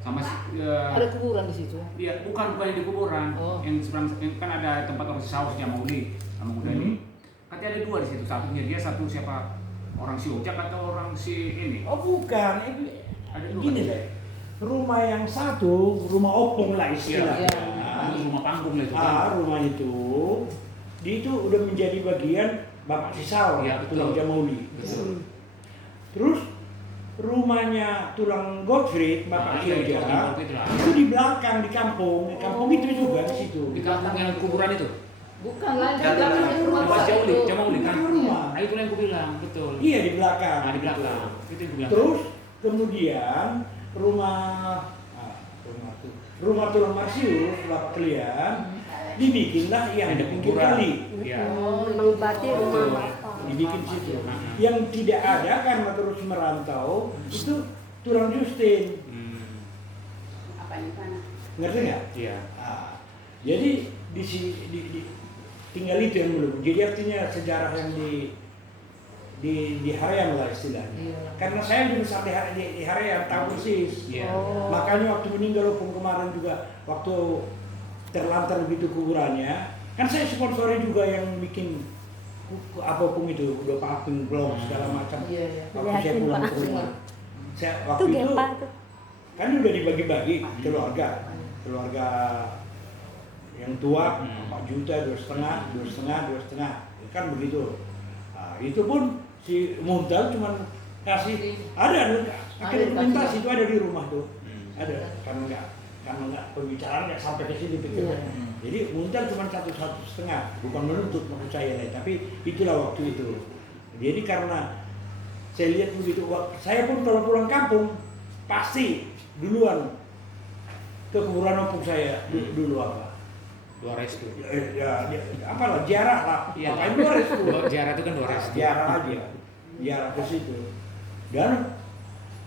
sama Ada kuburan di situ. iya, bukan di kuburan. Yang seberang kan ada tempat orang Saus yang Mauli sama Muda ini. Katanya ada dua di situ, satunya dia, satu siapa, orang si Ojak atau orang si ini. Oh bukan, Ada dua. gini deh. Rumah yang satu, rumah opung lah istilahnya. Rumah panggung lah itu. Rumah itu, dia itu udah menjadi bagian Bapak Sisau, tulang Jamauli. Terus rumahnya tulang Gottfried, Bapak Sioja, itu di belakang di kampung itu juga di situ. Di kampung yang kuburan itu. Bukan lah, di belakang rumah Rumah itu. Jamauli kan. Rumah. Nah, itu yang aku bilang, betul. Iya di belakang. Nah, di belakang. Itu yang aku bilang. Terus kemudian rumah tulang Marsius, Bapak kalian, dibikinlah yang ada pinggir kuburan. kali. Iya. Memang berarti rumah bapak. Dibikin situ. Yang tidak ada karena terus merantau itu tulang Justin. Apa ini kan? Ngerti nggak? Iya. Jadi tinggal itu yang belum. Jadi artinya sejarah yang di Harayan lah istilahnya. Iya. Karena saya juga sampai di Harayan tahu persis. Iya. Makanya waktu meninggal opung kemarin juga waktu terlantar begitu kuburannya, kan saya sponsori juga yang bikin apapun itu, udah papping blog segala macam. Iya. Waktu saya pulang ke rumah, saya waktu Itu itu Gepa tuh. kan udah dibagi-bagi keluarga yang tua 4 juta, 2,5, kan begitu. Nah, itu pun si Muntal cuma kasih ada dokumentasi itu ada di rumah tuh, ada karena nggak pembicaraan nggak sampai ke sini pikirnya. Jadi Muntal cuma 1,5, bukan menuntut maksud saya tapi itulah waktu itu. Jadi karena saya lihat begitu, saya pun kalau pulang kampung pasti duluan ke kuburan opung saya dulu apa? Dua restu. Apalah ziarah lah. Iya. Ngapain dua restu? Ziarah itu kan dua restu. Ziarah aja. Ziarah ke situ. Dan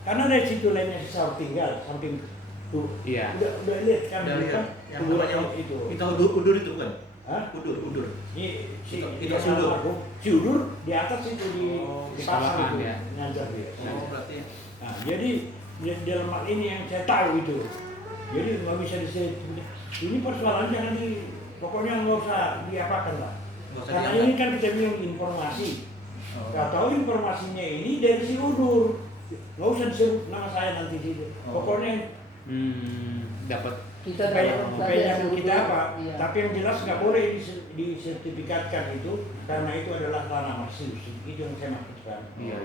karena dari situ lainnya Sisau tinggal samping tuh. Iya. Udah lihat kan? Udah lihat. Yang Kuburan namanya itu. Kita udur itu kan? Hah? Udur. Si Udur. Udur di atas itu di pasar itu ya. ngajar dia. Berarti. Nah, jadi dalam hal ini yang saya tahu itu. Jadi nggak bisa disebut. Ini persoalan jangan pokoknya nggak usah diapakan lah. Karena ini kan kita bilang informasi. Nggak tahu informasinya ini dari si Udur. Nggak usah disebut nama saya nanti gitu. Pokoknya Dapat. Kita kayak kita apa? Iya. Tapi yang jelas nggak boleh disertifikatkan itu karena itu adalah tanah Marsius. Itu yang saya maksudkan. Iya.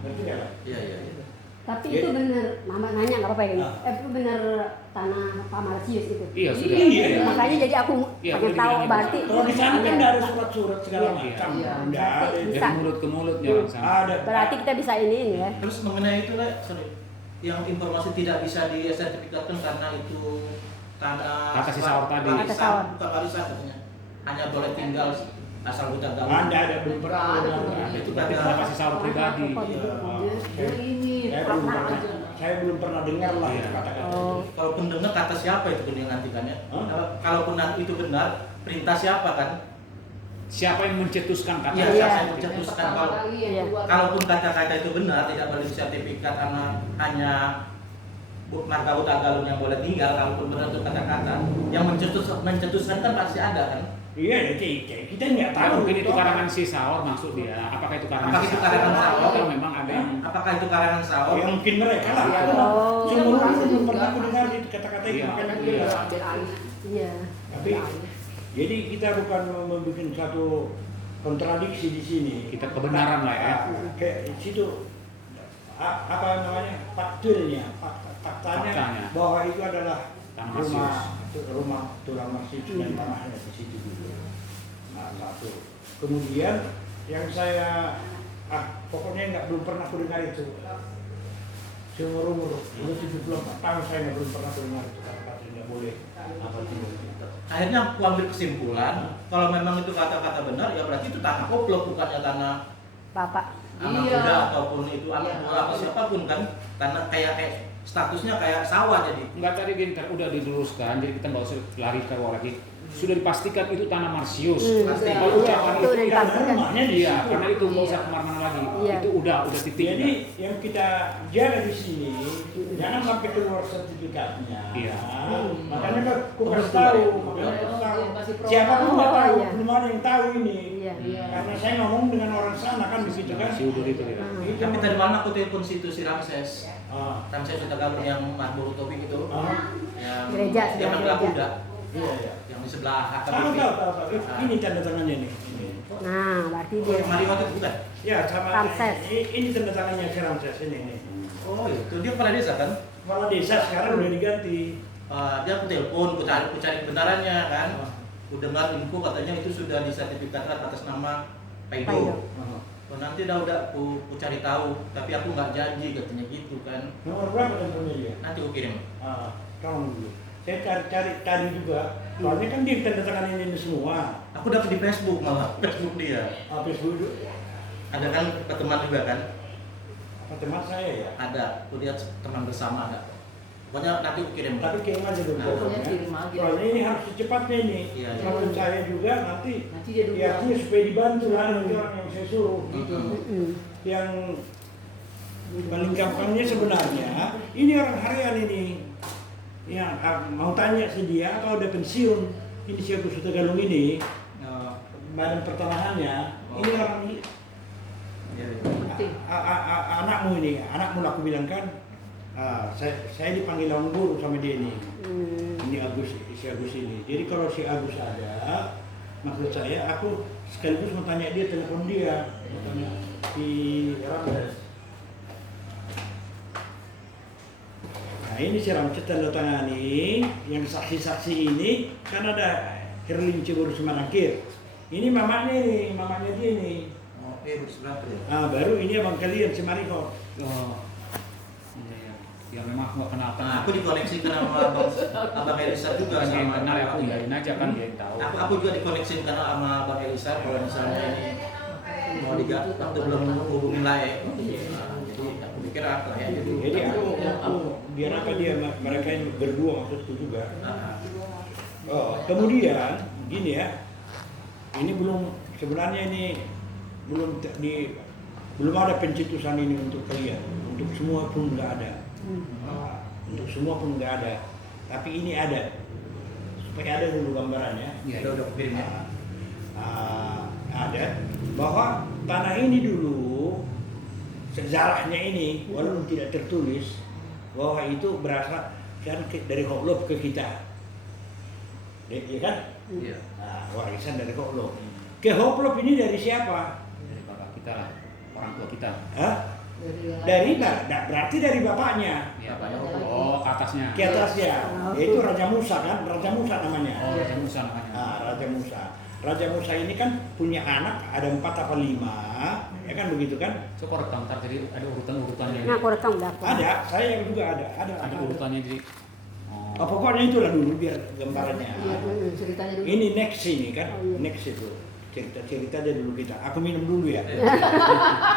Ngerti nggak? Iya. Tapi itu benar, Mama nanya nggak apa-apa ya ini. Itu benar tanah Pak Marsius itu. Iya, sudah. Iya. Makanya jadi aku Iya, pengen boleh tahu dibilang berarti. Kalau di sana kan nggak ada surat-surat segala Iya. macam. Iya. Nggak ada. Bisa. Dari mulut ke mulut jangan sampai. Ada. Berarti kita bisa ini ya. Terus mengenai itu lah, yang informasi tidak bisa disertifikatkan karena itu tanah Kata si Saur tadi. Kata Saur. bukan warisan katanya. Hanya boleh tinggal asal hutan gaul. Ada belum pernah. Itu berarti kata si Saur pribadi. Dia ini Saya belum pernah dengar lah Iya. kata-kata. Kalaupun dengar kata siapa itu yang nantikannya? Kalaupun itu benar, perintah siapa kan? Siapa yang mencetuskan kata? Iya, siapa yang mencetuskan kalaupun kata-kata itu benar, tidak boleh sertifikat hanya marga huta galung yang boleh tinggal. Kalaupun benar itu kata-kata, yang mencetuskan kan pasti ada kan? Iya, kita nggak tahu. Mungkin itu karangan si Saur maksud dia. Apakah itu karangan Apakah si itu karangan Saur? Atau memang ada yang Apakah itu karangan Saur? Ya mungkin mereka lah. Oh. Semua orang belum pernah aku dengar itu kata-kata itu. Iya. Makanya aku Iya. bilang. Iya. Tapi jadi kita bukan membuat satu kontradiksi di sini. kita kebenaran lah ya. Kayak situ apa namanya faktanya Faktanya. bahwa itu adalah Tanah rumah tulang Marsius dan tanahnya di situ dulu. Nah, satu. Kemudian yang saya pokoknya belum pernah aku dengar itu. Seumur umur udah 74 tahun saya belum pernah dengar itu kata-kata tidak boleh apa tidak. Akhirnya aku ambil kesimpulan, kalau memang itu kata-kata benar, ya berarti itu tanah koplo, bukannya tanah Bapak. anak muda ataupun itu anak muda atau siapapun kan, tanah kayak statusnya kayak sawah jadi. Enggak tadi Ginter udah diluruskan, jadi kita nggak usah lari ke bawah lagi. sudah dipastikan itu tanah Marsius. Pasti. Kalau Iya, ucapan itu udah itu dipastikan. rumahnya di iya, situ. karena itu nggak usah kemana-mana lagi. Iya. Itu udah titik. Jadi yang kita jaga di sini jangan sampai keluar sertifikatnya. Iya. Makanya kan aku kasih tahu, makanya aku kasih tahu. Siapapun nggak tahu, iya. belum ada yang tahu ini. Iya. Karena saya ngomong dengan orang sana kan di situ kan. Si Udur itu ya. Itu. Tapi tadi malam aku telepon situ si Ramses. Ah, Ramses Utagalung yang Marlboro Topik itu. Yang Gereja, dia sebelah Kelapa gereja. Kuda. iya iya. Yang di sebelah Tahu HKBP. tahu. Ini tanda tangannya nih. Ini. Nah, berarti Oh, dia. yang Mariwati itu bukan? Ya sama. Ramses. Ini tanda tangannya si Ramses ini. Oh itu dia kepala desa kan? Kepala desa sekarang udah diganti. Dia aku telepon, aku cari kebenarannya kan. Ah. Aku dengar info katanya itu sudah disertifikatkan atas nama Paido. Paido. Oh, nanti udah aku cari tahu, tapi aku nggak janji katanya gitu kan. Nomor berapa teleponnya dia? Nanti aku kirim. Kamu dulu. Saya cari tadi juga. Soalnya kan dia tanda tangan ini semua. Aku dapat di Facebook malah, Facebook dia. Facebook itu Ada kan teman juga kan? teman saya ya. Ada, aku lihat teman bersama ada. Pokoknya nanti aku kirim. Tapi kirim aja dulu. Nah, pokoknya kirim aja. Soalnya ini harus secepatnya ini. Iya, iya. Maksud saya juga nanti Nanti dia dulu. ya artinya supaya dibantu lah nanti orang yang saya suruh. Gitu. Yang melengkapkannya sebenarnya ini orang harian ini. Yang mau tanya sih dia atau udah pensiun. Ini si Agus Utagalung ini. Badan pertanahannya. Ini orang Iya, iya. Penting. anakmu ini, anakmu lah aku bilang kan, saya dipanggil lawan guru sama dia ini. Ini si Agus ini. Jadi kalau si Agus ada, maksud saya aku sekaligus mau tanya dia, telepon dia, mau tanya si Ramses. Nah ini si Ramses tanda tangani, yang saksi-saksi ini kan ada Herlin Cibur Semanakir. Ini mamanya nih, mamanya dia nih. Oh, berseberapa ya? Baru ini abang kalian si Mariko. Oh. Iya. Ya memang aku nggak kenal Nah, aku dikoneksikan sama Abang Elisa juga Kan dia yang sama kenal ya aku biarin aja kan dia yang tahu. Aku juga dikoneksikan sama Abang Elisa kalau misalnya ini mau diganti atau belum hubungin lain. Nah, jadi aku pikir apa ya jadi. Jadi aku biar apa dia mereka yang berdua maksudku juga. Nah, Kemudian gini ya, ini sebenarnya ini belum ada pencetusan ini untuk kalian, untuk semua pun nggak ada. Untuk semua pun nggak ada, tapi ini ada supaya ada dulu gambarannya. Iya, udah kirim ya. Ada bahwa tanah ini dulu sejarahnya ini walaupun tidak tertulis bahwa itu berasal kan dari Hoklop ke kita, ya kan? Iya. Warisan dari Hoklop. Ke Hoklop ini dari siapa? Dari bapak kita lah, orang tua kita. Berarti dari bapaknya. Iya, Pak. Oh, ke atasnya. Ke atasnya, yaitu Raja Musa kan? Raja Musa namanya. Oh, Raja Musa namanya. Raja Musa. Raja Musa ini kan punya anak ada 4 apa 5, ya kan begitu kan? Coba rekam ntar jadi ada urutannya. Nah, aku rekam udah. Ada, saya juga ada. Ada urutannya jadi. Pokoknya itulah dulu biar gambarannya. Ceritanya dulu. Ini next ini kan, Oh, iya. next itu cerita aja dulu kita. Aku minum dulu ya.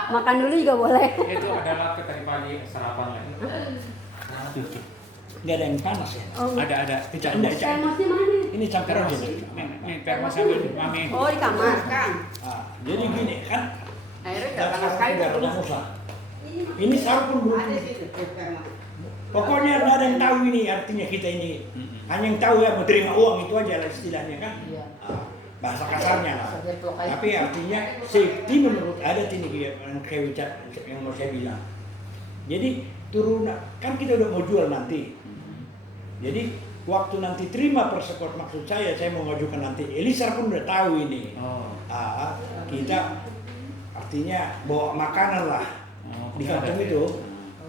Makan dulu juga boleh. Itu adalah tadi pagi sarapan lagi. Nggak ada yang panas ya. Oh, Ada. Enggak. termosnya mana? Ini campur aja. Nih termos sambil mami. Oh, di kamar. Jadi gini kan. Akhirnya nggak panas sekali. Raja Musa. Ini sarung pun belum. Pokoknya nggak ada yang tahu ini artinya kita ini. Hanya yang tahu ya mau terima uang itu aja lah istilahnya kan. Iya. Bahasa kasarnya lah. Sebagai pelakaya. Tapi artinya safety menurut adat ini yang mau saya bilang. Jadi turun kan kita udah mau jual nanti. Jadi waktu nanti terima persekot maksud saya mau ngajukan nanti. Elisa pun udah tahu ini. Oh. Kita artinya bawa makanan lah di kantung itu.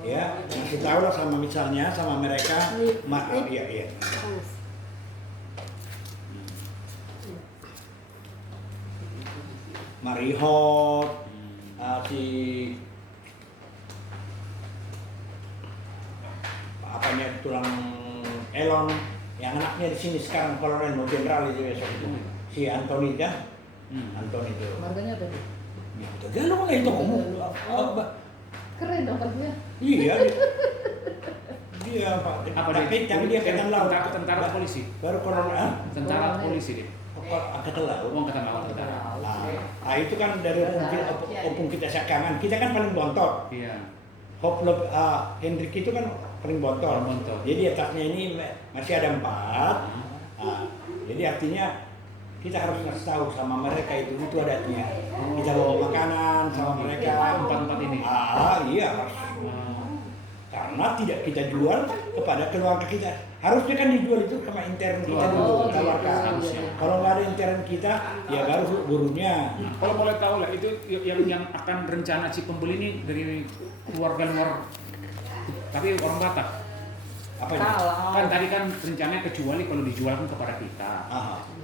Ya, ngasih tahu lah sama misalnya sama mereka. Iya. Panas. Marihot, si apanya tulang Elon yang anaknya di sini sekarang kolonel mau jenderal itu besok itu si Anthony kan, Anthony itu. Marganya apa? Ya, Utagalung lah itu ngomong. Keren dong kerjanya. Iya. Iya Pak. Apa Tapi dia angkatan laut. Tentara atau polisi? Baru corona. Tentara atau polisi dia? Angkatan laut. Oh, angkatan laut tentara. Nah, itu kan dari opung kita sekangan. Kita kan paling bontot. Iya. Hoplop Hendrik itu kan paling bontot. Jadi atasnya ini masih ada 4. Jadi artinya kita harus ngasih tahu sama mereka itu adatnya. Kita bawa makanan sama mereka. 4 ini. Iya harus. Karena tidak kita jual kepada keluarga kita. Harusnya kan dijual itu sama intern kita dulu, tawarkan. Kalau nggak ada intern kita, ya baru burunya. Kalau boleh tahu lah, itu yang akan rencana si pembeli ini dari keluarga luar, tapi orang Batak. Apa ini? Kan tadi kan rencananya kecuali kalau dijualkan kepada kita.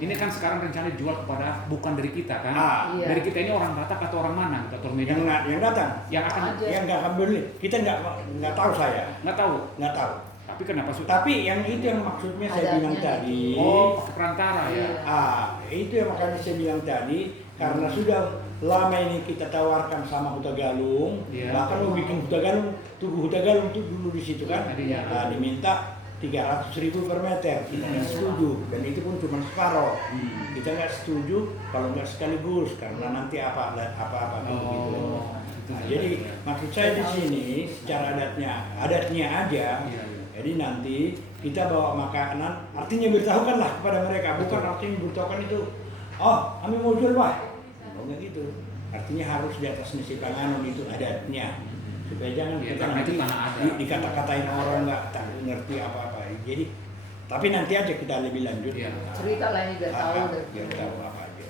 Ini kan sekarang rencana dijual kepada bukan dari kita kan? Dari kita ini orang Batak atau orang mana? Atau Medan? Yang datang? Yang nggak akan beli. Kita nggak tahu saya. Nggak tahu. Nggak tahu. Tapi kenapa? Tapi yang itu yang maksudnya saya bilang tadi. Oh, perantara ya. Itu yang makanya saya bilang tadi. Karena sudah lama ini kita tawarkan sama Huta Galung, bahkan mau bikin Huta Galung, tugu Huta Galung tuh dulu di situ kan, diminta 300.000 per meter, kita nggak setuju, dan itu pun cuma separoh. Kita nggak setuju kalau nggak sekaligus, karena nanti apa gitu. Nah, jadi maksud saya di sini secara adatnya aja. Jadi nanti kita bawa makanan, artinya beritahukanlah kepada mereka, bukan artinya beritahukan itu. Oh, kami mau jual Pak. Enggak gitu. Artinya harus di atas nasi panganon itu adatnya. Supaya jangan kita nanti dikata-katain orang nggak ngerti apa-apa. Jadi, tapi nanti aja kita lebih lanjut. Cerita lah ini biar tahu. Biar tahu apa aja.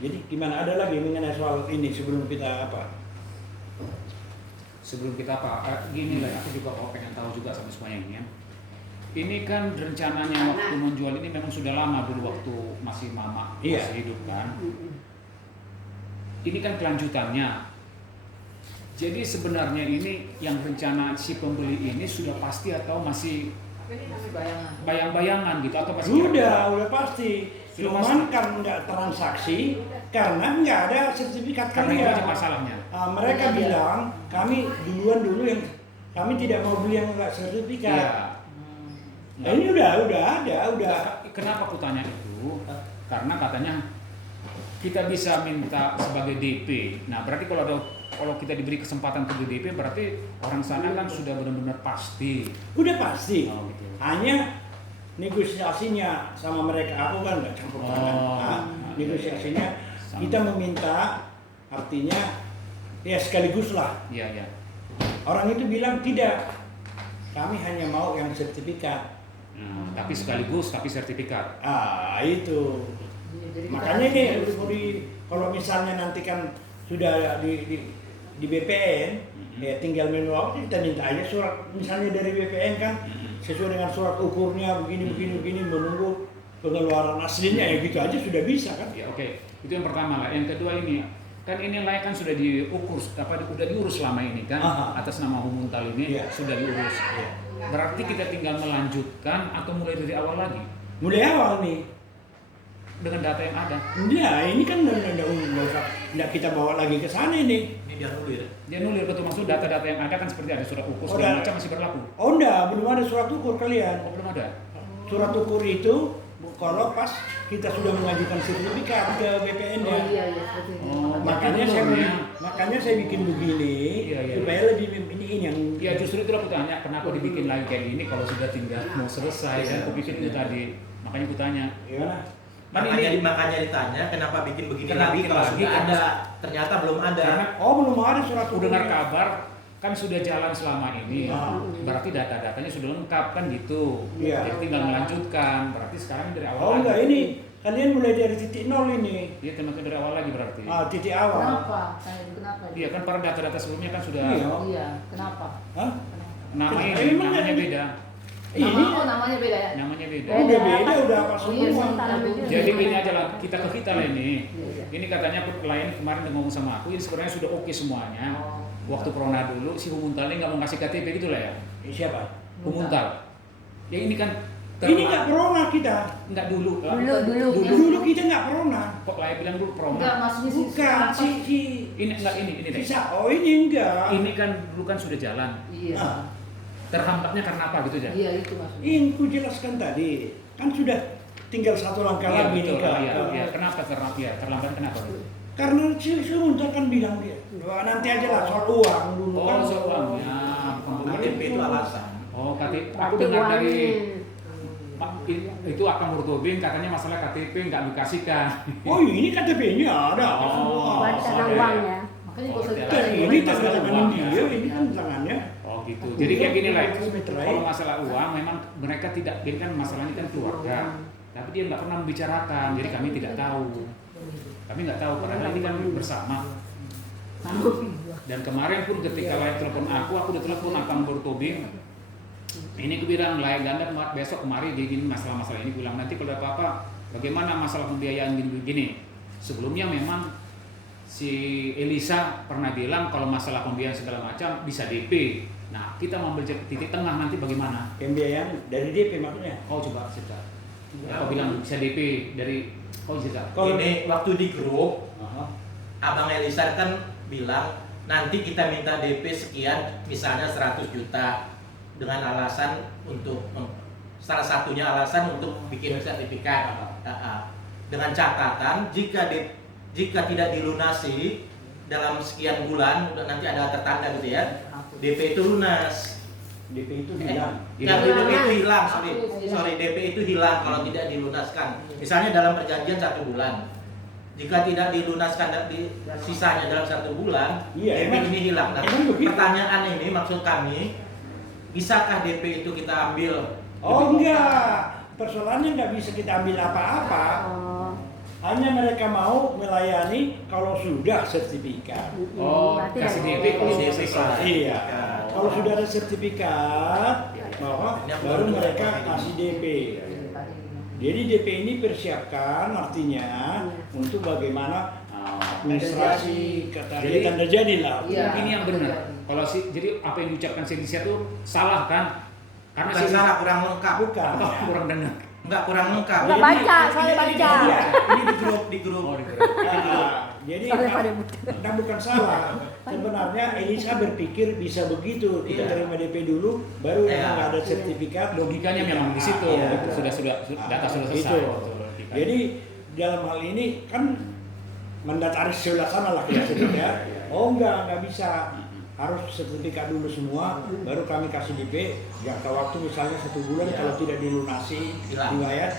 Jadi gimana, ada lagi mengenai soal ini sebelum kita apa? Sebelum kita gini lah, aku juga pengen tahu juga sama semuanya ini ya. Ini kan rencananya waktu menjual ini memang sudah lama dulu waktu masih mama masih hidup kan. Ini kan kelanjutannya. Jadi sebenarnya ini yang rencana si pembeli ini sudah pasti atau masih bayang-bayangan gitu atau masih udah pasti. Cuman kan nggak transaksi karena nggak ada sertifikat karena itu aja masalahnya. Mereka bilang kami duluan dulu yang kami tidak mau beli yang nggak sertifikat. Nah, ini udah ada. Kenapa aku tanya itu? Karena katanya kita bisa minta sebagai DP. Nah, berarti kalau kita diberi kesempatan untuk DP, berarti orang sana kan sudah benar-benar pasti. Udah pasti. Gitu. Hanya negosiasinya sama mereka, aku kan nggak campur tangan. Negosiasinya kita meminta, artinya ya sekaligus lah. Iya. Orang itu bilang tidak. Kami hanya mau yang sertifikat. Tapi sekaligus, tapi sertifikat. Itu. Makanya ini kalau misalnya nanti kan sudah di BPN, ya tinggal menolak, kita minta aja surat misalnya dari BPN kan sesuai dengan surat ukurnya begini menunggu pengeluaran aslinya, ya gitu aja sudah bisa kan? Ya oke. Itu yang pertama lah. Yang kedua ini kan ini layak kan sudah diukur, udah diurus selama ini kan atas nama Humuntal ini sudah diurus. Berarti kita tinggal melanjutkan atau mulai dari awal lagi? Mulai awal nih. Dengan data yang ada? Ya, ini kan nggak kita bawa lagi ke sana ini. Ini dia nulir. Dia nulir, betul, maksud data-data yang ada kan seperti ada surat ukur segala macam masih berlaku? Oh enggak, belum ada surat ukur kalian. Oh belum ada? Surat ukur itu kalau pas kita sudah mengajukan sertifikat ke BPN-nya. Makanya saya bikin begini supaya lebih ini yang. Ya justru itu aku tanya kenapa dibikin lagi kayak gini kalau sudah tinggal mau selesai dan aku pikir itu tadi. Makanya aku tanya. Makanya ditanya kenapa bikin begini lagi kalau sudah ada, ternyata belum ada. Belum ada surat ukur. Dengar kabar kan sudah jalan selama ini, berarti data-datanya sudah lengkap kan gitu. Jadi tinggal melanjutkan. Berarti sekarang dari awal. Enggak, ini kalian mulai dari titik nol ini. Iya, teman-teman dari awal lagi berarti. Titik awal. Kenapa? Iya kan para data-data sebelumnya kan sudah. Iya, kenapa? Namanya beda. Namanya beda ya? Namanya beda. Beda udah apa semua. Jadi ini aja lah, kita ke kita lah ini. Ini katanya klien kemarin udah ngomong sama aku, ini sebenarnya sudah oke semuanya. Waktu corona dulu si Humuntal ini nggak mau ngasih KTP gitu lah ya. Siapa? Humuntal. Ya ini kan. Ini nggak corona kita. Nggak dulu. Dulu kita nggak corona. Kok klien bilang dulu corona? Enggak, maksudnya bukan si. Ini enggak ini deh. Ini enggak. Ini kan dulu kan sudah jalan. Iya. terhambatnya karena apa gitu ya? Iya itu maksudnya. Ini ku jelaskan tadi, kan sudah tinggal satu langkah Iya lagi betul, nih Kak. iya. Kenapa terlambat kenapa? Karena si Muntal kan bilang dia, "Wah, nanti aja lah soal uang dulu kan." Oh, soal uangnya, bukan KTP itu alasan. Oh, KTP. Aku Berarti dengar uangnya. dari Pak itu akan Murtobing katanya masalah KTP nggak dikasihkan. Oh ini KTP-nya ada. Oh, Berarti karena sorry. uang ya. Makanya kalau saya Oh, Dan ditanya, ini masalah tangan uang, dia, ya. ini kan tangannya. Oh gitu. Jadi kayak gini lah. Meterai. Kalau masalah uang memang mereka tidak, ini kan masalahnya kan keluarga. Tapi dia nggak pernah membicarakan, jadi kami tidak tahu. Kami nggak tahu padahal ini kan bersama. Dan kemarin pun ketika Layak telepon aku udah telepon Akang Murtobing. Ini aku bilang Layak Ganda besok kemari dia gini masalah-masalah ini bilang nanti kalau ada apa-apa bagaimana masalah pembiayaan gini-gini. Sebelumnya memang si Elisa pernah bilang kalau masalah pembiayaan segala macam bisa DP. Nah kita mengambil titik tengah nanti bagaimana? Pembiayaan dari DP maksudnya. Oh coba cerita. Aku bilang bisa DP dari cerita. Kalau- Ini waktu di grup, Aha. Abang Elisa kan bilang nanti kita minta DP sekian, misalnya 100 juta dengan alasan untuk salah satunya alasan untuk bikin sertifikat. Dengan catatan jika tidak dilunasi dalam sekian bulan nanti ada tertanda gitu ya, DP itu lunas. DP itu hilang. Ya, DP itu hilang, sorry, DP itu hilang kalau tidak dilunaskan. Misalnya dalam perjanjian 1 bulan, jika tidak dilunaskan sisanya dalam 1 bulan, Iya, DP emang- ini hilang. Nah, emang begitu. pertanyaan ini maksud kami, bisakah DP itu kita ambil? Oh enggak, persoalannya nggak bisa kita ambil apa-apa. Oh. Hanya mereka mau melayani kalau sudah sertifikat. Oh, Berarti kasih dari- DP kalau sudah selesai. Iya. Oh. Kalau sudah ada sertifikat, bahwa baru mereka kasih DP. Jadi DP ini persiapkan artinya untuk bagaimana administrasi Jadi- tanda jadi lah. Iya. Ini yang benar. Kalau jadi apa yang diucapkan si Elisa itu salah kan? Karena Bukan si salah, kurang lengkap. Bukan. apa kurang dengar. Enggak, kurang lengkap. Nggak baca, soalnya baca. Iya. Ini di grup. Oh, di Jadi Soalnya pada buta. nah, bukan salah. Sebenarnya Elisa berpikir bisa begitu. Kita Iya. terima DP dulu, baru Iya. nggak ada sertifikat. Logikanya memang di situ. Iya. Sudah data sudah selesai. Itu. Betul, logikanya. Jadi dalam hal ini kan mendataris sebelah sana lah kita sebut ya. Oh nggak bisa. Harus sertifikat dulu semua, baru kami kasih DP. Jangka waktu misalnya 1 bulan, Iya. kalau tidak dilunasi, Hilang. dibayar,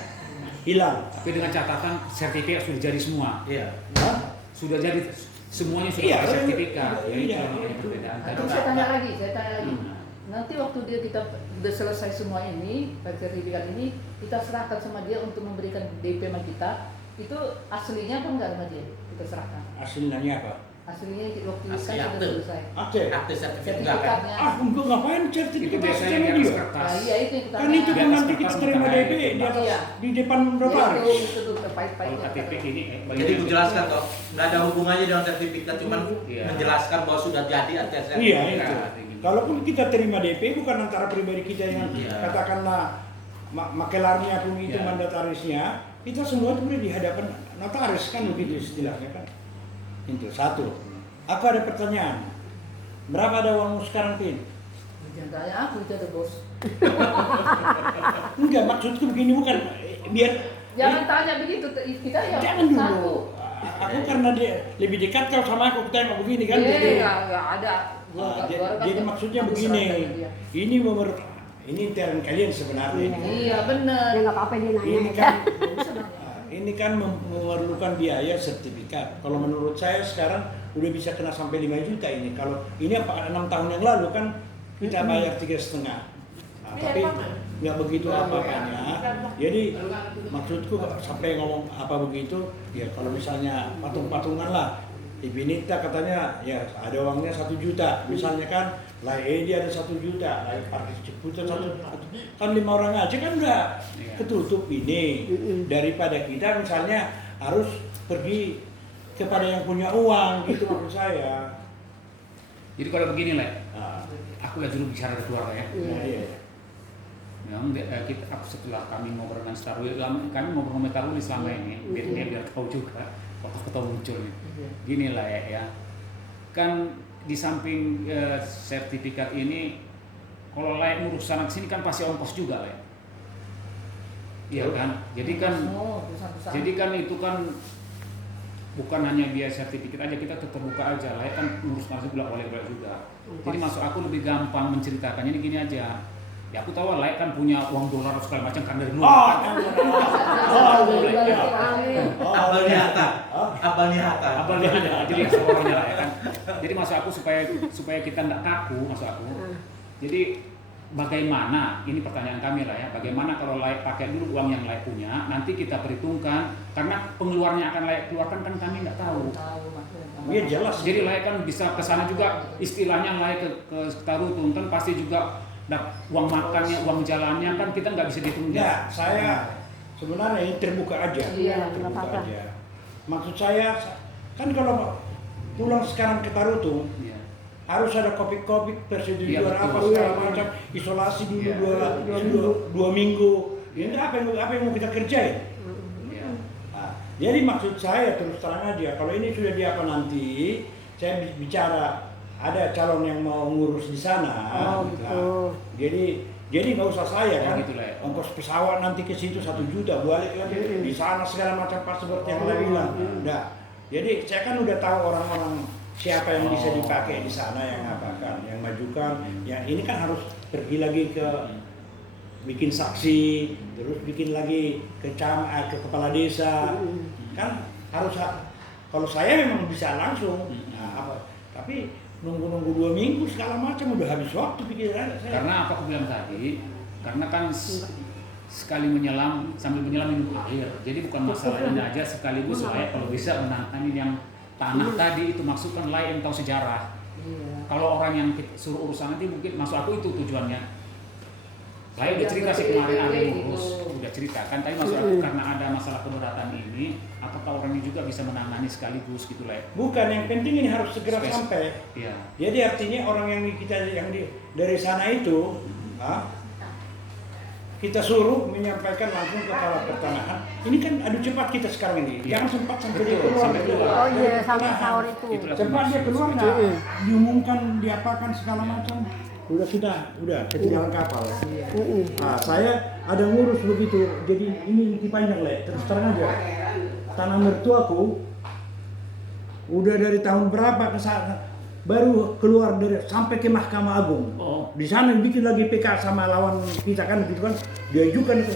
hilang. Tapi dengan catatan sertifikat sudah jadi semua. Iya. Hah? Sudah jadi semuanya sudah Iya, pakai sertifikat. Ya itu iya. yang makanya perbedaan. Atau saya tanya lagi. Hmm. Nanti waktu kita udah selesai semua ini, sertifikat ini, kita serahkan sama dia untuk memberikan DP sama kita. Itu aslinya apa enggak sama dia? Kita serahkan. Aslinya apa? Aslinya waktu itu Asli kan akte. sudah selesai. Akte. Akte sertifikat enggak kan? Sertifikatnya. Enggak ngapain Itu sertifikat biasanya sama di atas dia? kertas. Nah, iya itu yang kita Kan itu kan atas nanti kertas kita terima bukan DP kayak di atas, Iya. di depan Ya, notaris. itu terpait-pait. Kalau KTP ini Jadi gue jelaskan toh, nggak ada hubungannya dengan sertifikat, cuman Iya. menjelaskan bahwa sudah jadi akte sertifikat. Iya itu. Gitu. Kalaupun kita terima DP bukan antara pribadi kita yang Iya. katakanlah makelarnya pun itu Iya. mandatarisnya, kita semua itu di hadapan notaris kan begitu istilahnya kan. Itu satu. Aku ada pertanyaan. Berapa ada uangmu sekarang, Pin? Jangan tanya aku, itu ada bos. Enggak, maksudku begini bukan biar Jangan tanya begitu, kita ya jangan dulu. satu. Aku karena dia lebih dekat kau sama aku tengok begini kan. Iya, jadi nggak ada. jadi maksudnya Aku begini. serahkan ke dia. Ini ini intern kalian sebenarnya. ini. Iya benar. Ya nggak apa-apa dia nanya Ini aja. kan ini kan memerlukan biaya sertifikat. Kalau menurut saya sekarang udah bisa kena sampai 5 juta ini. Kalau ini apa 6 tahun yang lalu kan kita bayar 3,5. Nah, tapi nggak begitu apa-apanya. Jadi maksudku sampai ngomong apa begitu, ya kalau misalnya patung-patungan lah. Ibu Nita katanya ya ada uangnya 1 juta, misalnya kan lah Edi ada 1 juta, lah Parkir Ciputat 1 juta, kan 5 orang aja kan udah Iya. ketutup ini. Daripada kita misalnya harus pergi kepada yang punya uang gitu maksud saya. Jadi kalau begini lah, Nah, aku lihat dulu bicara di keluarga ya. nah, iya. Memang setelah kami ngobrol dengan Starwi, kami ngobrol sama Starwi selama ini, biar tahu juga, foto-foto muncul nih. Gini lah ya, kan di samping sertifikat ini kalau layak ngurus sana sini kan pasti ongkos juga lah. Iya kan? Jadi kan itu kan bukan hanya biaya sertifikat aja, kita tetap buka aja lah kan, ngurus masuk bolak-balik juga. Jadi masuk aku lebih gampang menceritakannya ini gini aja. Ya aku tahu lah kan punya uang dolar segala macam kan dari luar. Abal niata. Jadi seorangnya lah ya kan. Jadi masuk aku supaya kita nggak kaku masuk aku. Jadi bagaimana, ini pertanyaan kami lah ya, bagaimana kalau layak pakai dulu uang yang layak punya, nanti kita perhitungkan, karena pengeluarnya akan layak keluarkan kan kami nggak tahu. Iya jelas. Jadi layak kan bisa ke sana juga, istilahnya layak ke Tarutung kan pasti juga uang makannya, uang jalannya kan kita nggak bisa dihitung. Ya, saya sebenarnya ini terbuka aja. Iya, terbuka nggak apa-apa. aja. Maksud saya kan kalau pulang sekarang ke Tarutung, Iya. harus ada kopi-kopi persetujuan Iya, betul. apa segala macam, isolasi dulu Iya. dua minggu. Ini apa yang mau kita kerjain? Iya. Nah, jadi maksud saya terus terang aja, kalau ini sudah di apa nanti, saya bicara ada calon yang mau ngurus di sana. Oh, gitu. Jadi nggak usah saya kan, gitu lah ya. ongkos pesawat nanti ke situ 1 juta, balik lagi di sana segala macam pas seperti yang saya bilang. Nah, jadi saya kan udah tahu orang-orang siapa yang bisa dipakai di sana, yang apakan, yang majukan, yang ini kan harus pergi lagi ke bikin saksi, terus bikin lagi ke kepala desa, kan harus. Kalau saya memang bisa langsung, tapi nunggu 2 minggu segala macam udah habis waktu pikiran saya. Karena apa aku bilang tadi, karena kan sekali menyelam sambil menyelam minum air, jadi bukan masalah ini aja, sekaligus layak kalau bisa menangani yang tanah tadi itu, maksudkan layak yang tahu sejarah. Kalau orang yang suruh urusan nanti mungkin masuk aku itu tujuannya. Layak udah cerita sih kemarin ada yang ngurus, udah cerita kan tadi masuk aku karena ada masalah keberatan ini, apakah orangnya juga bisa menangani sekaligus gitu lah. Bukan, yang penting ini harus segera sampai. Iya. Jadi artinya orang yang dari sana itu, kita suruh menyampaikan langsung ke kepala pertanahan. Ini kan adu cepat kita sekarang ini. Iya. Jangan sempat sampai Betul, dia keluar. sampai keluar. Oh iya, sampai sahur itu. Itulah Cepat dia keluar maksud. nggak diumumkan, diapakan segala macam. Udah ketinggalan kapal. Nah, saya ada ngurus begitu. Jadi ini inti panjang lah. Terus terang aja. Tanah mertuaku udah dari tahun berapa ke sana baru keluar dari sampai ke Mahkamah Agung. Oh. Di sana bikin lagi PK sama lawan kita kan gitu kan, diajukan itu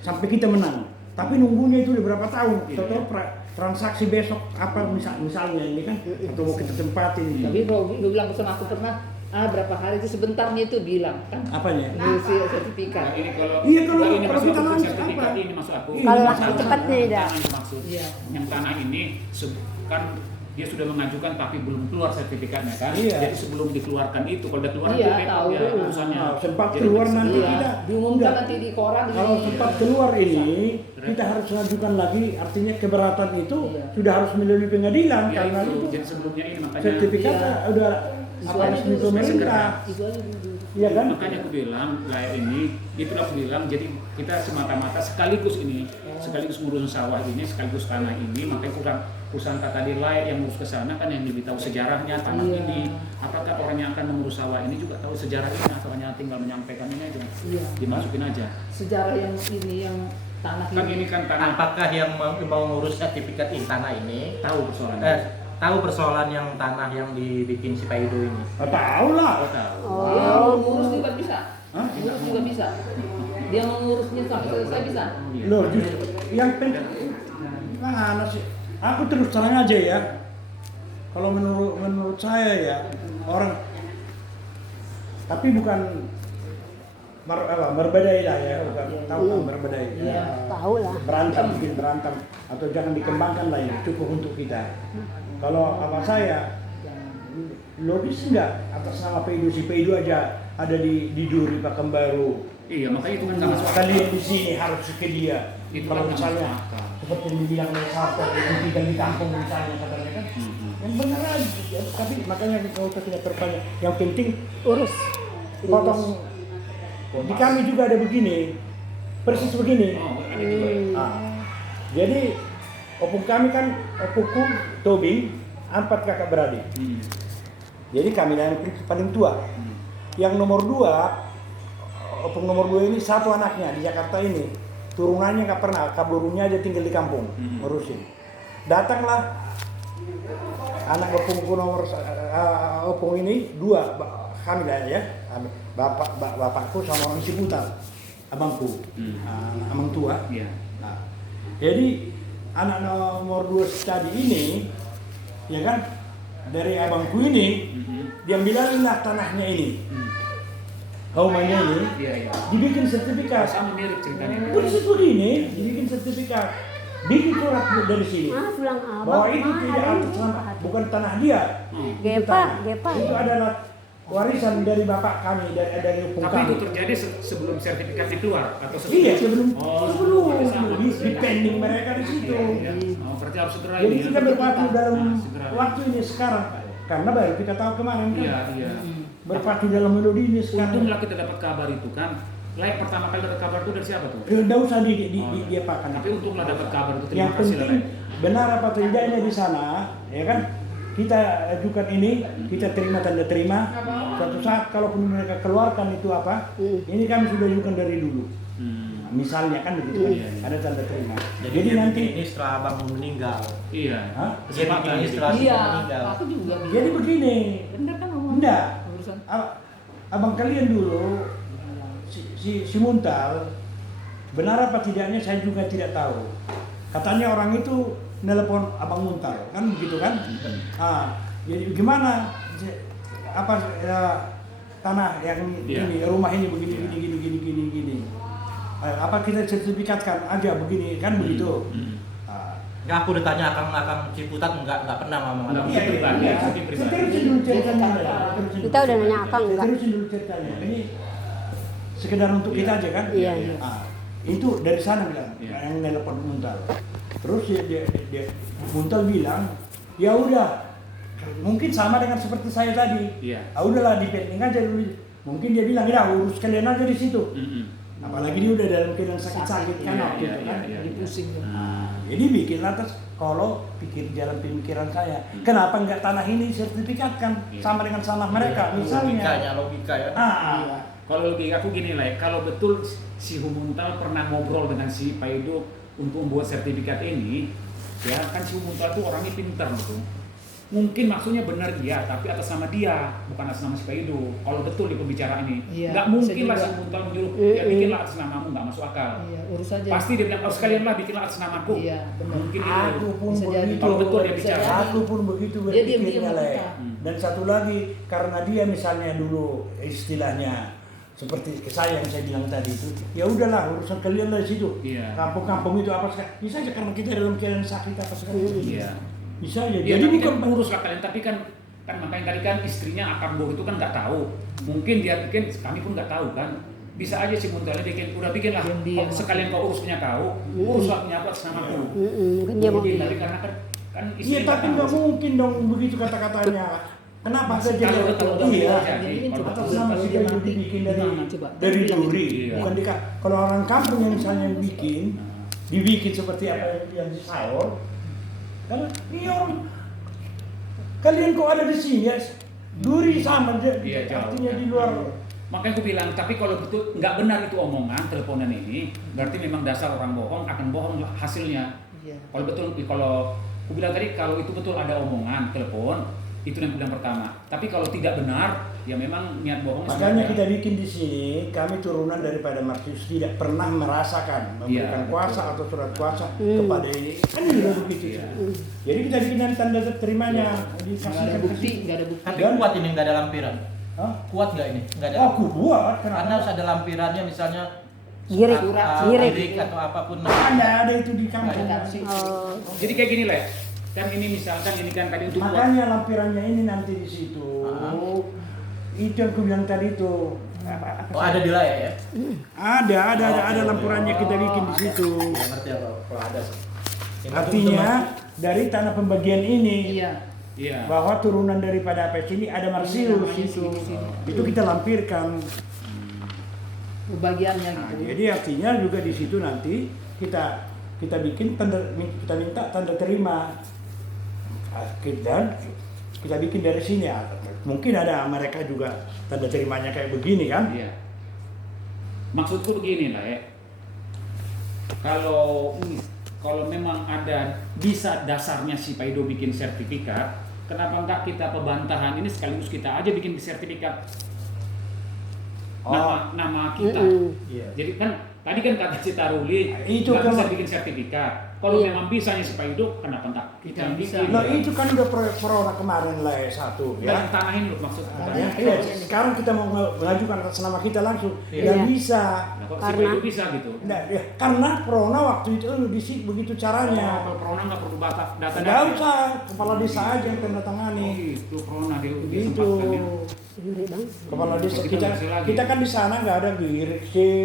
sampai kita menang. Tapi nunggunya itu udah berapa tahun? Total transaksi besok apa misalnya ini kan atau mau kita tempatin. Tapi kalau lu bilang sama aku pernah, berapa hari itu sebentarnya itu bilang kan? Apanya? Ngisi sertifikat. Nah, ini kalau Iya, kalau ini kita masuk aku, langsung sertifikat apa? ini masuk aku. Iya, Kalau Masalah cepatnya ya. tanah dimaksud. Iya. Yang tanah ini kan dia sudah mengajukan tapi belum keluar sertifikatnya kan. Iya. Jadi sebelum dikeluarkan itu, kalau udah keluar Iya, itu tahu. ya urusannya. Nah, sempat Jadi keluar bisa- nanti Iya, kita diumumkan enggak. nanti di koran. Kalau di- sempat keluar ini, kita harus lanjutkan lagi. Artinya keberatan itu Iya. sudah harus melalui pengadilan Ya, karena itu. itu Jadi sebelumnya ini makanya sertifikatnya Iya. udah Itu apa aja resmi dulu, pemerintah. Itu aja dulu. Iya kan? makanya aku bilang layak ini, itulah aku bilang, jadi kita semata-mata sekaligus ini, sekaligus ngurusin sawah ini, sekaligus tanah ini, makanya perusahaan kata dia layak yang ngurus ke sana kan yang lebih tahu sejarahnya tanah Iya. ini. Apakah orang yang akan mengurus sawah ini juga tahu sejarah ini atau hanya tinggal menyampaikan ini aja, Iya. dimasukin aja. Sejarah yang ini yang tanah Kan ini kan tanah, Apakah yang mau ngurus sertifikat tanah ini tahu persoalannya. tahu persoalan yang tanah yang dibikin si Paido ini? Tahu lah. Oh, tahu. Dia mau ngurus juga bisa. Hah? Ngurus juga bisa. Dia mau ngurusnya sampai selesai bisa. Iya. Loh, justru yang penting mana sih? Aku terus terang aja ya. Kalau menurut saya ya orang, tapi bukan berbedai lah ya, bukan tahu kan berbedai. Iya. Tahu lah. Bikin berantem atau jangan dikembangkan lah ya, cukup untuk kita. Kalau apa saya logis enggak atas nama Peido, si Peido aja ada di Duri Pekanbaru. Iya, makanya itu kan nggak masuk akal. Kalian di sini harus ke dia. Itu Kalau kan nggak misalnya masuk akal. seperti yang dibilang oleh Sarto, yang tinggal di kampung misalnya katanya kan, yang benar aja. Tapi makanya kalau kita tidak terbanyak, yang penting Urus. potong. Di kami juga ada begini, persis begini. Oh, ada juga ya. Jadi opung kami kan opungku Tobi 4 kakak beradik. Jadi kami yang paling tua. yang nomor 2, opung nomor 2 ini satu anaknya di Jakarta ini, turunannya nggak pernah, kaburnya aja tinggal di kampung ngurusin. Datanglah anak opungku nomor opung ini 2, kami lah ya, bapakku sama orang Ciputat, abangku, abang tua. Iya. Nah, jadi anak nomor 2 tadi ini, ya kan, dari abangku ini, dia bilanginlah tanahnya ini, rumahnya ini, Iya. dibikin sertifikat. Sama mirip ceritanya. Begitu ini, dibikin sertifikat, bikin surat dari sini, Pulang abang. bahwa itu tidak atas nama, bukan tanah dia. Gepa. Itu adalah warisan dari bapak kami, dari opung Tapi kami. itu terjadi sebelum sertifikatnya keluar atau sesudah? Iya, sebelum berarti sama. di pending mereka di situ. Iya. Oh, berarti harus segera Jadi ini. kita berpacu dalam segera. waktu ini sekarang, karena baru kita tahu kemarin kan. Iya. Berpacu dalam melodi ini sekarang. Untunglah kita dapat kabar itu kan. Like pertama kali dapat kabar itu dari siapa tuh? Tidak usah diapakan. Tapi untunglah dapat kabar itu. Yang Terima kasih lah. penting benar apa tidaknya di sana, ya kan? Kita ajukan ini, kita terima tanda terima. Suatu saat kalaupun mereka keluarkan itu apa, ini kami sudah ajukan dari dulu. Nah, misalnya kan begitu, ada tanda terima. Jadi nanti, ini setelah abang meninggal. Iya. Hah? Jadi ini setelah Iya, meninggal. aku juga. Jadi begini, Bener kan ngomong? enggak, Urusan. abang kalian dulu, si Muntal, benar apa tidaknya saya juga tidak tahu. Katanya orang itu nelpon abang Muntal, kan begitu kan? Jadi gimana? Apa tanah yang ini, rumah ini begini, gini. Apa kita sertifikatkan aja begini, kan begitu? Enggak, aku udah tanya akang Ciputat enggak pernah ngomong Enggak, gitu. pribadi, tapi pribadi. Terusin dulu ceritanya. Kita udah nanya Akang, enggak? Terusin dulu ceritanya. Ini sekedar untuk kita aja kan? Iya. Itu dari sana bilang, Iya. yang nelpon Muntal. Terus dia Muntal bilang, ya udah, mungkin sama dengan seperti saya tadi. Iya. Udahlah dipending aja dulu. Mungkin dia bilang, ya urus kalian aja di situ. Apalagi dia udah dalam keadaan sakit-sakit kan, waktu itu kan. Iya. Pusing. Jadi bikin lantas kalau pikir jalan pemikiran saya, kenapa nggak tanah ini sertifikatkan sama dengan tanah mereka misalnya? Logika ya. Kalau logika aku gini lah, kalau betul si Humuntal pernah ngobrol dengan si Paido untuk membuat sertifikat ini, ya kan si Humuntal itu orangnya pintar gitu. Mungkin maksudnya benar dia, tapi atas nama dia, bukan atas nama si Paido. Kalau betul di pembicaraan ini, Iya, nggak mungkin bisa lah juga. si Humuntal menyuruh ya bikinlah atas namamu, nggak masuk akal. Iya, urus aja. Pasti dia bilang, oh sekalian lah bikinlah atas namaku. Iya, benar. Mungkin Aku itu. pun Bisa jadi. begitu. Kalau betul dia Bisa bicara. jadi. Aku pun begitu Dia berpikirnya diam-diam Le. kita. Dan satu lagi karena dia misalnya dulu istilahnya seperti saya yang saya bilang tadi itu, ya udahlah urusan kalian lah di situ. Iya. Kampung-kampung itu apa sekali bisa aja karena kita dalam keadaan sakit apa sekali. Iya. Bisa aja. Ya, Jadi tapi bukan kan pengurus lah kalian, tapi kan makanya tadi kan istrinya akar boh itu kan nggak tahu. Mungkin dia bikin, kami pun nggak tahu kan. Bisa aja si Muntalnya bikin, udah bikin lah. Diam-diam. Sekalian kau urus punya kau, uruslah punya aku atas namaku. Mungkin dia mau Mungkin, tapi karena kan iya istri tapi nggak mungkin dong begitu kata-katanya. Kenapa Kalau saja betul iya. terjadi, kalau Atas betul. nama Kalau si dia kayu mati, dibikin gimana coba? dari duri, Iya. bukan kalau orang kampung yang misalnya dibikin seperti apa yang di sahur, karena ini orang kalian kok ada di sini ya, duri sama Iya, jauh, artinya kan. di luar. Makanya aku bilang, tapi kalau betul nggak benar itu omongan teleponan ini, berarti memang dasar orang bohong akan bohong hasilnya. Iya. Kalau betul, kalau aku bilang tadi kalau itu betul ada omongan telepon, itu yang bilang pertama. Tapi kalau tidak benar, ya memang niat bohong. Makanya kita bikin di sini, kami turunan daripada Martius tidak pernah merasakan memberikan Iya, kuasa betul. atau surat kuasa kepada ini. Kan juga begitu. Iya. Jadi kita bikin tanda terimanya, Nggak ada dikasihkan bukti, nggak ada bukti. Tapi kuat ini enggak ada lampiran. Hah? Kuat enggak ini? Enggak ada. Oh, aku buat Karena kenapa? harus ada lampirannya misalnya Girik, girik. girik atau apapun. Ada itu di kampung. Nggak ada sih. Oh, Jadi kayak gini lah. Kan ini misalkan ini kan tadi untuk buat Makanya lampirannya ini nanti di situ. Itu yang aku bilang tadi itu. Oh, ada di layar ya? Ada lampirannya kita bikin di situ. Nggak ngerti apa kalau ada. Ini Artinya dari tanah pembagian ini Iya. iya. bahwa turunan daripada apa sini ada Marsius itu. Itu kita lampirkan. Bagiannya Nah, gitu. jadi artinya juga di situ nanti kita bikin kita minta tanda terima. Dan kita bikin dari sini mungkin ada mereka juga tanda terimanya kayak begini kan. Iya. Maksudku begini lah ya. Kalau memang ada bisa dasarnya si Pak Ido bikin sertifikat, kenapa enggak kita pebantahan ini sekaligus kita aja bikin sertifikat nama kita. Iya. Jadi kan tadi kan kata si Taruli Itu nggak bisa kan- bikin sertifikat. Kalau Iya. memang bisa si Pak Ido, kenapa enggak kita yang Bisa. bikin? Nah itu kan udah proyek corona kemarin lah satu Yang ya. tanah ini loh maksud Ya, iya, sekarang kita mau mengajukan atas nama kita langsung, Iya. nggak bisa. Nah, kok si Pak Karena- Ido bisa gitu? Nah, ya, karena corona waktu itu begitu caranya. Kalau corona nggak perlu data. Nggak usah, kepala desa aja yang tanda Oh tangani. gitu, corona Itu disempatkan ya. Ngeri bang. kepala desa Kita kita, bisa lagi. kita kan di sana nggak ada girik,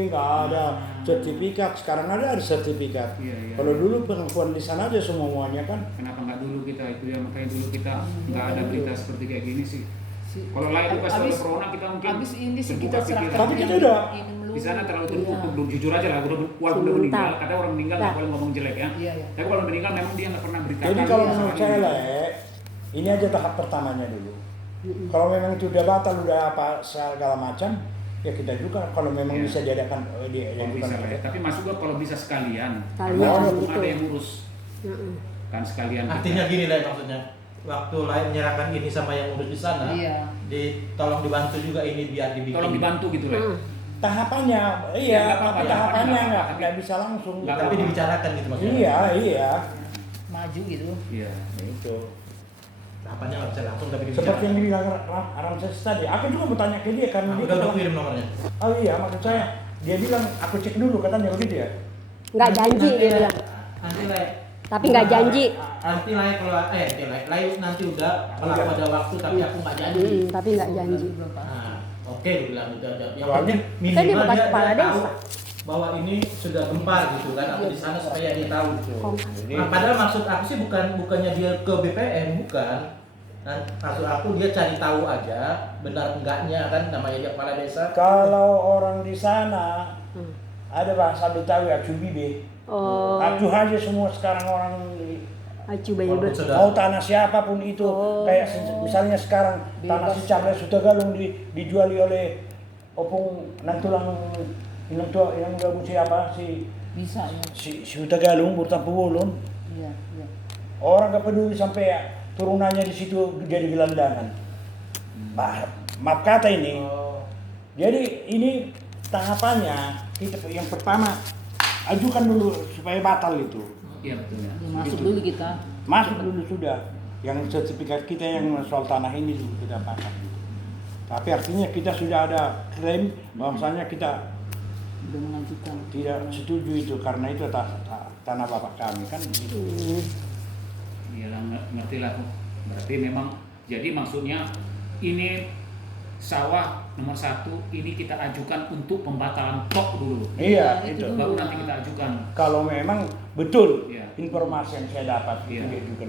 nggak ada sertifikat. Sekarang ada sertifikat. Iya, iya. Kalau dulu pengakuan di sana aja semuanya kan. Kenapa nggak dulu kita itu ya, makanya dulu kita nggak ada berita seperti kayak gini sih. Si- Kalau lain itu pas Abis- ada corona kita mungkin Abis ini sih terbuka kita pikiran. serahkan Tapi kita yang udah- ini melulu. Di sana terlalu Iya. tertutup, jujur aja lah, walaupun udah meninggal, Sebentar. kata orang meninggal nggak Nah. boleh ngomong jelek ya. Iya, iya. Tapi kalau meninggal memang dia nggak pernah beritakan. Jadi kalau Iya, menurut sama saya ini. lah, ini aja tahap pertamanya dulu. Kalau memang itu udah batal, udah apa segala macam, ya kita juga. Kalau memang Iya. bisa diadakan, Kalau diajukan bisa lah ya. Tapi masuk gua kalau bisa sekalian. Sekalian, Karena betul. ada yang ngurus Heeh. kan sekalian. kita. Artinya gini lah maksudnya. Waktu lain menyerahkan ini sama yang urus di sana, Iya. tolong dibantu juga ini biar dibikin. Tolong dibantu gitu lah. Heeh. tahapannya, Ya, iya, nggak apa-apa, tapi ya, tahapannya nggak nggak apa-apa. nggak bisa langsung. Nggak Tapi apa-apa. dibicarakan gitu maksudnya. Iya. Maju gitu. Iya. Itu. Tahapannya nggak bisa langsung tapi Seperti yang dibicarakan. dibilang Ramses tadi, aku juga mau tanya ke dia karena Nah, dia udah bilang, kirim nomornya. oh iya maksud saya, dia bilang aku cek dulu katanya begitu ya. Nggak janji dia bilang. Nanti lah. Tapi nggak janji. Nanti lah kalau nanti udah kalau aku ada waktu tapi aku nggak janji. Tapi nggak janji. Nah, oke lu bilang udah. Yang Soalnya, penting kan dia minimal bekas dia, kepala dia tahu desa. bahwa ini sudah gempar gitu kan atau di sana supaya dia tahu. Oh. Jadi, Nah, padahal maksud aku sih bukannya dia ke BPN bukan. Nah, maksud aku dia cari tahu aja benar enggaknya kan namanya dia kepala desa. kalau orang di sana Hmm. ada bahasa Betawi acu bibe, Oh. acu aja semua sekarang orang Acu bayi Walaupun ber. sudah mau tanah siapapun itu, Oh. kayak misalnya sekarang tanah Bebas. si Charles Sutagalung dijuali oleh opung nantulang yang udah siapa Bisa ya. si Sutagalung Burtampu Wulun. Iya, iya. Orang gak peduli sampai turunannya di situ jadi gelandangan. Maaf kata ini. Oh, Jadi ini tahapannya kita yang pertama ajukan dulu supaya batal itu. Iya betul ya. Masuk Gitu. dulu kita. Masuk dulu sudah. Yang sertifikat kita yang soal tanah ini sudah kita pakai. Tapi artinya kita sudah ada klaim bahwasanya kita Udah mengajukan. tidak setuju itu karena itu tanah bapak kami kan. Gitu. Iya lah, ngerti lah aku. Berarti memang jadi maksudnya ini sawah nomor 1 ini kita ajukan untuk pembatalan tok dulu. Iya, Itu itu. dulu. Baru nanti kita ajukan. Kalau memang betul Iya. informasi yang saya dapat Iya. itu diajukan